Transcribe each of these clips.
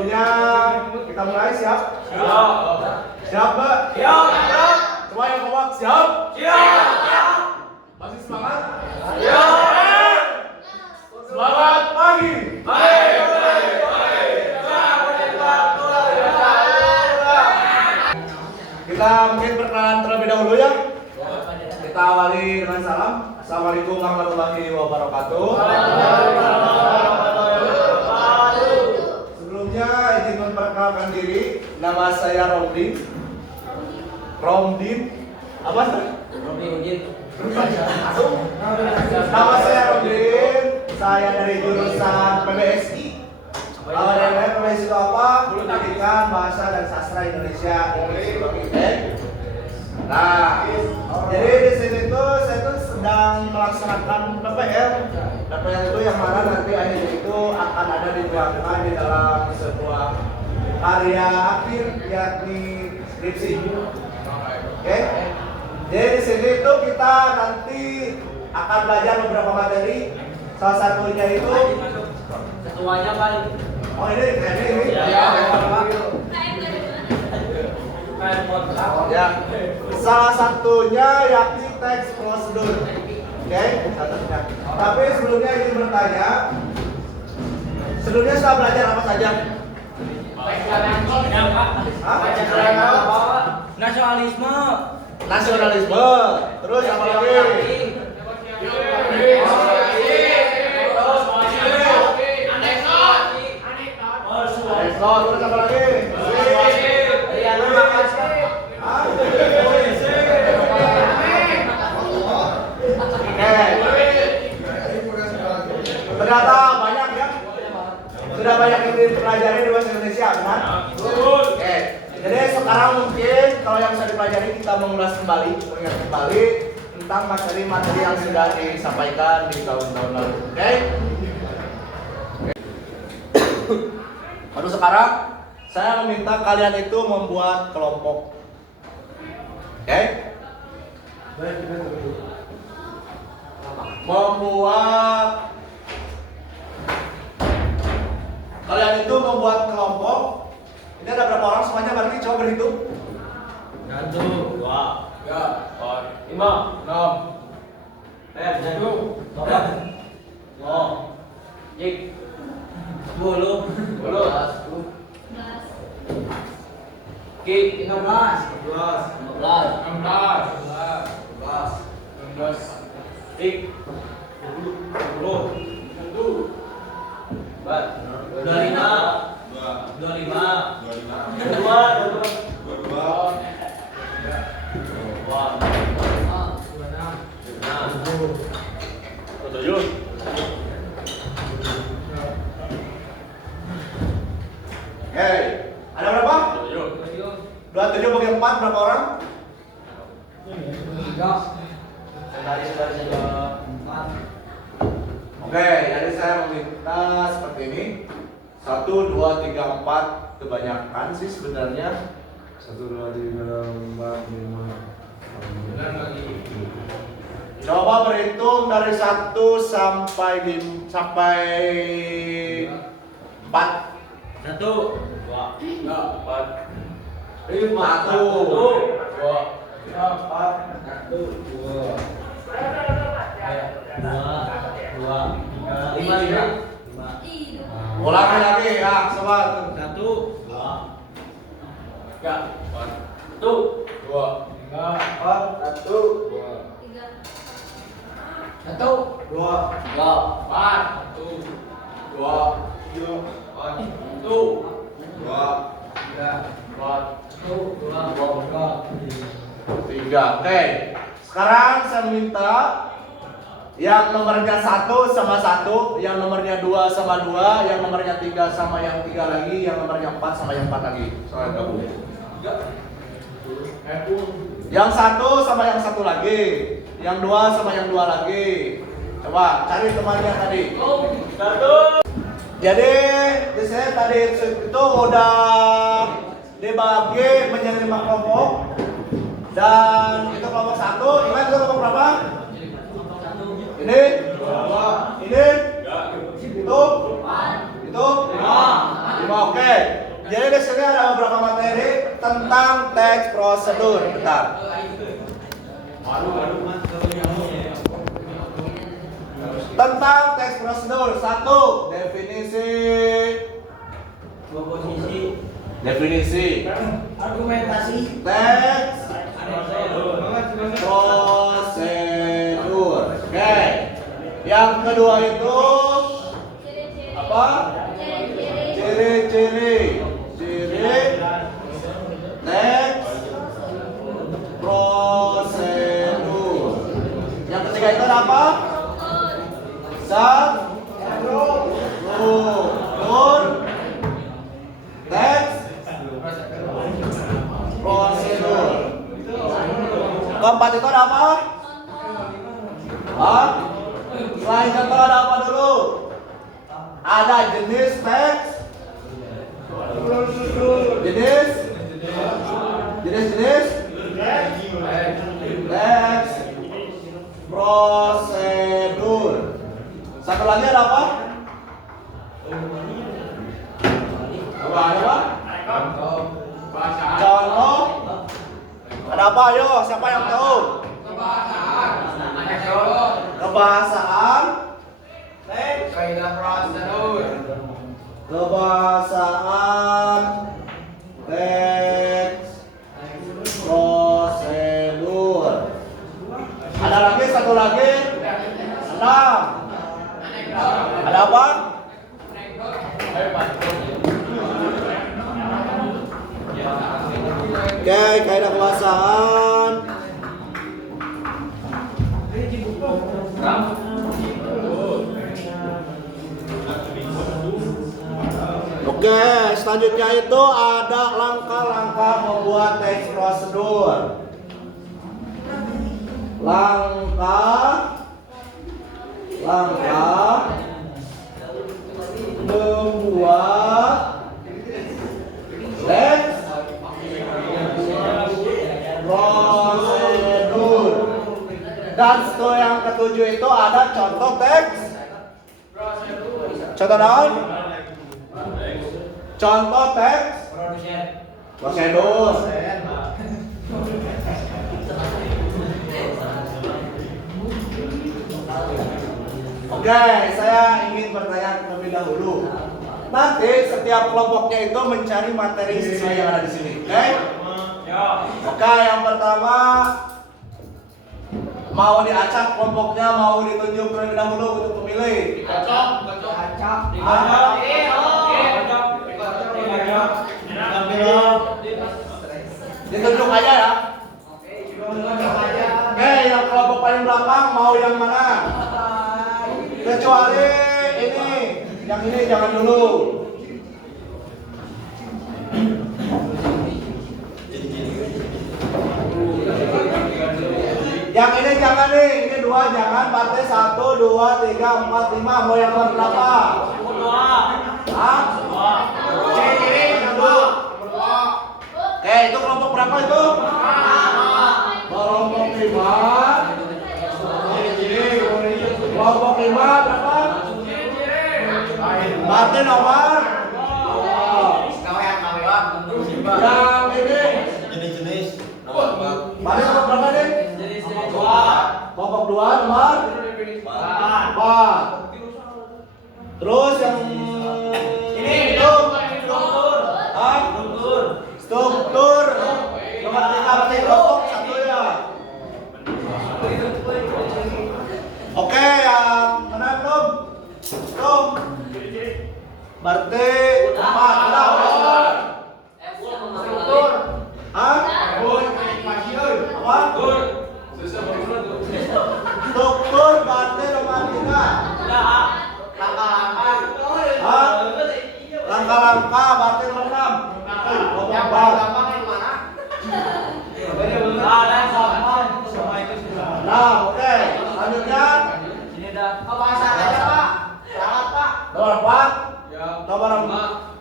sebelumnya kita mulai siap? Siap. Siap, Mbak? Siap. Coba yang kompak, siap? Siap. Masih semangat? Siap. Selamat pagi! Baik. Kita mungkin perkenalan terlebih dahulu ya. Kita awali dengan salam. Assalamualaikum warahmatullahi wabarakatuh. Sebelumnya izin memperkenalkan diri. Nama saya Romdin. Apa? Nama saya Romdin. Saya dari jurusan PBSI. Kalau yang lain PBSI itu apa? Pendidikan Bahasa dan Sastra Indonesia. Nah, jadi di sini tuh saya tuh sedang melaksanakan PPL. PPL itu yang mana nanti akhirnya itu akan ada dituangkan di dalam sebuah karya akhir yakni skripsi. Oke? Jadi di sini tuh kita nanti akan belajar beberapa materi. Salah satunya itu Ketuanya paling. oh ini. Ya, salah satunya yakni teks prosedur. Oke, satunya. Tapi sebelumnya ingin bertanya, sebelumnya sudah belajar apa saja? Nasionalisme. Nasionalisme. Terus apa lagi? Terus apa lagi? Ternyata banyak ya. Sudah banyak yang dipelajari di bahasa Indonesia, benar? Oke. Jadi sekarang mungkin kalau yang bisa dipelajari kita mengulas kembali, mengingat kembali tentang materi-materi yang sudah disampaikan di tahun-tahun lalu. Oke? Baru sekarang saya meminta kalian itu membuat kelompok. Oke? Kalian itu membuat kelompok. Ini ada berapa orang semuanya? Berarti coba berhitung. 1, 2, 3, 4, 5, 6. 1, 2, 10, 15, Oke, ada berapa? 27 bagi 4 berapa orang? Oke, jadi saya meminta seperti ini. 1, 2, 3, 4 kebanyakan sih sebenarnya. 1, 2, 3, 4, 5. Coba berhitung dari 1 sampai 4. 1, 2, 3, 4, 5, 1, 2. Ulangi lagi ya, sobat. 1, 2, 3, 4, 1, 2, 3, 4, 1, 3. Oke. Sekarang saya minta yang nomornya 1 sama 1, yang nomornya 2 sama 2, yang nomornya 3 sama yang 3 lagi, yang nomornya 4 sama yang 4 lagi. Soalnya gabung. Yang 1 sama yang 1 lagi, yang 2 sama yang 2 lagi. Coba cari temannya tadi. 1. Jadi di saya tadi itu udah dibagi menjadi 5 kelompok. Dan itu kelompok 1, ingat itu kelompok berapa? Ini, ini, itu, 5. Oke. prosedur. Bentar. Tentang teks prosedur. 1. Definisi. Argumentasi. Teks prosedur. Oke. Yang kedua itu apa? Ciri-ciri teks prosedur. Yang ketiga itu ada apa? Struktur teks prosedur. Keempat itu ada apa? Hah? Selain contoh ada apa dulu? Ada jenis teks, jenis teks prosedur. Satu lagi ada apa? Contoh. Ada apa? Ayo, siapa yang tahu? Kebahasaan. Kebahasaan teks prosedur. Ada lagi satu lagi. 6. Ada apa? Oke, kaidah kebahasaan. Oke, selanjutnya itu ada langkah-langkah membuat teks prosedur. Langkah membuat teks prosedur. Dan setelah yang ketujuh itu ada contoh teks. Contoh naon? Contoh teks prosedur. Oke, saya ingin bertanya terlebih dahulu. Nanti setiap kelompoknya itu mencari materi sesuai yang ada di sini. Oke? Oke, yang pertama mau diacak kelompoknya, mau ditunjuk terlebih dahulu untuk pemilih. Ditunjuk aja ya. Oke, yang kelompok paling belakang mau yang mana? Kecuali ini, yang ini jangan dulu. Yang ini jangan nih, ini 2 jangan. Partai 1, 2, 3, 4, 5. Mau yang nomor berapa? 2. Hah? 2. Ciri-ciri yang 2. Oke, itu kelompok berapa itu? 5. Kelompok 5. Ciri-ciri. Kelompok 5 berapa? Partai nomor 2. Yang ini Jenis-jenis. partai nomor berapa nih? Kelompok 2 nomor 4. Terus yang ini itu struktur nomor 3 berarti kelompok 1 ya. Oke, yang mana belum? Belum. Berarti 4 ada struktur. Hah? Apa? Struktur partai nomor 3. Langkah-langkah partai nomor 6. Yang paling gampang yang mana? Nah, oke. Selanjutnya Kebahasaan aja Pak. Syarat Pak. nomor 4.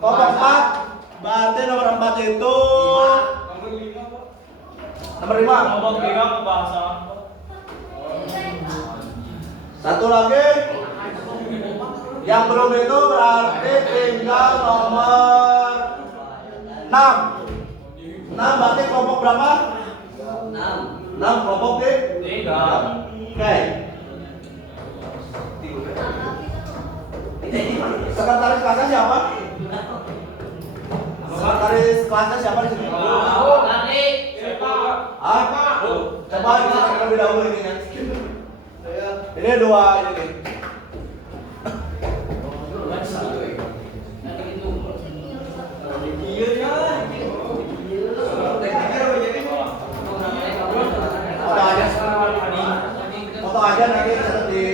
Nomor 4. Berarti nomor 4 itu nomor 5. Satu lagi yang belum itu berarti tinggal nomor 6. 6 berarti kelompok berapa? 6 kelompok deh. 3. Oke. Sekretaris kelasnya siapa? Sekretaris kelasnya siapa di sini? Ah? Coba kita terlebih dahulu ini ya. Ini dua ini nih. Foto aja nanti catat di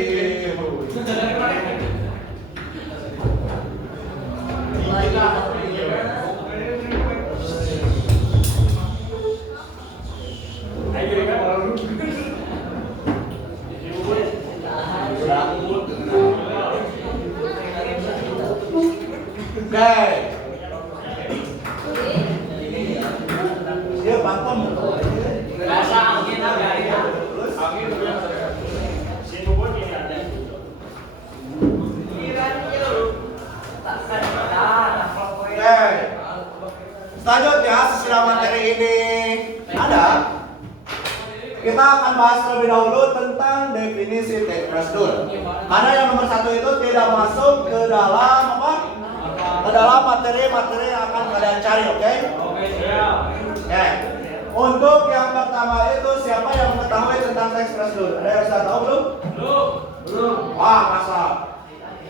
Oke. Dia bantam. Selanjutnya sesudah materi ini ada, kita akan bahas terlebih dahulu tentang definisi teks prosedur. Karena yang nomor 1 itu tidak masuk ke dalam apa? Ke dalam materi-materi yang akan kalian cari, oke? Oke, siap. Oke. Untuk yang pertama itu siapa yang mengetahui tentang teks prosedur? Ada yang sudah tahu belum? Belum. Wah, masa.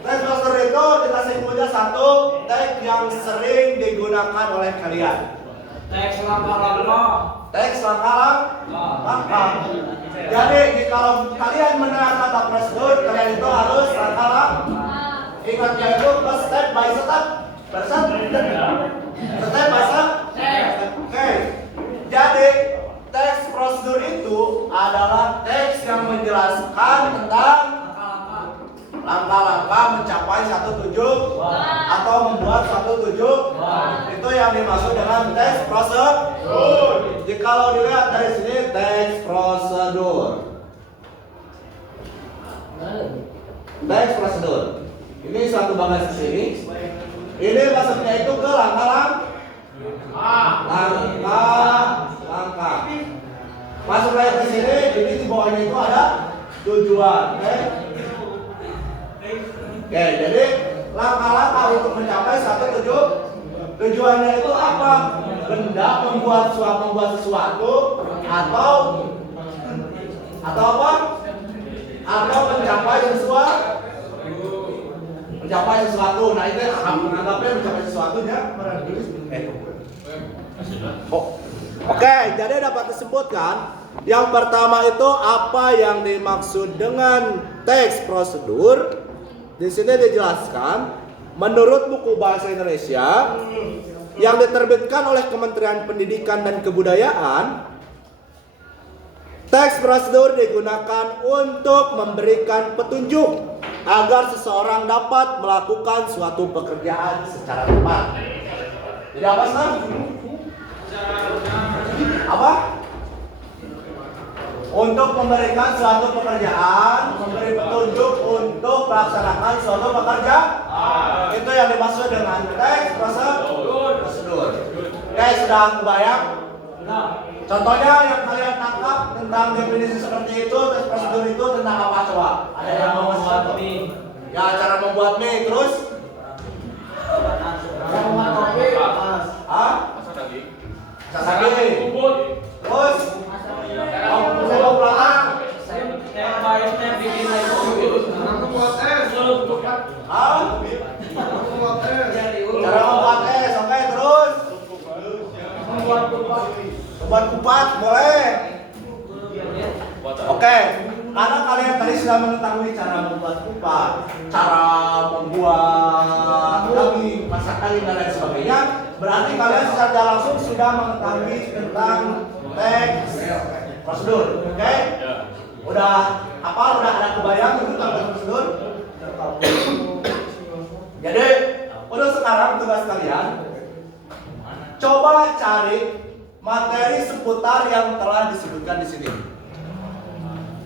Teks prosedur itu kita simpulnya satu, teks yang sering digunakan oleh kalian. Teks langkah-langkah. Teks langkah. Jadi kalau kalian mendengar kata prosedur, kalian itu harus langkah. Ingatnya itu step by step. Step by step. Oke. Jadi teks prosedur itu adalah teks yang menjelaskan tentang langkah-langkah mencapai satu tujuan atau membuat satu tujuan. Itu yang dimaksud dengan teks prosedur. Jikalau dilihat dari sini teks prosedur. Teks prosedur. Ini suatu bagas di sini. Ini maksudnya itu ke langkah. Masuk lagi ke sini, jadi di bawahnya itu ada tujuan. Oke, jadi langkah-langkah untuk mencapai satu tujuannya itu apa? Benda membuat sesuatu atau apa? Atau mencapai sesuatu. Nah itu menganggapnya mencapai sesuatu ya. Oke, jadi dapat disebutkan yang pertama itu apa yang dimaksud dengan teks prosedur. Di sini dijelaskan menurut buku bahasa Indonesia yang diterbitkan oleh Kementerian Pendidikan dan Kebudayaan, teks prosedur digunakan untuk memberikan petunjuk agar seseorang dapat melakukan suatu pekerjaan secara tepat. Jadi apa sih? Apa? Untuk memberikan suatu pekerjaan, memberi petunjuk untuk melaksanakan suatu pekerjaan. Itu yang dimaksud dengan teks prosedur. Oke, sudah kebayang? Contohnya yang kalian tangkap tentang definisi seperti itu, teks prosedur itu tentang apa coba? Ada yang mau membuat mie? Ya, cara membuat mie, terus? Cara membuat kopi? Hah? Masak daging. Terus? Mau belakang? Step by step bikin lagi. Hah? Cara membuat es, oke, terus? Membuat kupat, boleh? Oke, karena kalian tadi sudah mengetahui cara membuat kupat, cara membuat daging, masak daging dan lain sebagainya, berarti kalian secara langsung sudah mengetahui tentang teks prosedur, oke? Udah apa? Udah ada kebayang itu tentang teks prosedur? Jadi, udah sekarang tugas kalian, coba cari materi seputar yang telah disebutkan di sini.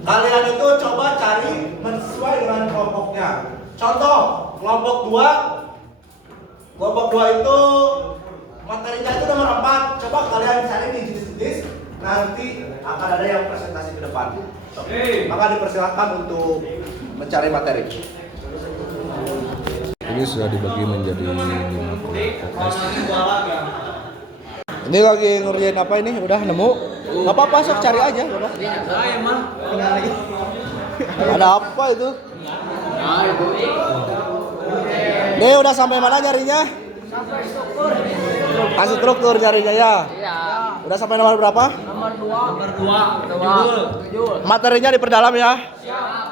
Kalian itu coba cari sesuai dengan kelompoknya. Contoh, kelompok 2 itu Materinya itu nomor 4. Coba kalian cari di jenis-jenis. Nanti akan ada yang presentasi ke depan. Oke. Maka dipersilakan untuk mencari materi. Ini sudah dibagi menjadi 5 kelompok. Ini lagi ngerjain apa ini? Udah nemu? Gak apa-apa, sok cari aja. Bapak. Saya mah. Ada apa itu? Nih udah sampai mana nyarinya? Sampai struktur nyarinya ya. Iya. Udah sampai nomor berapa? Nomor 2. Nomor 2. Judul. Materinya diperdalam ya. Siap.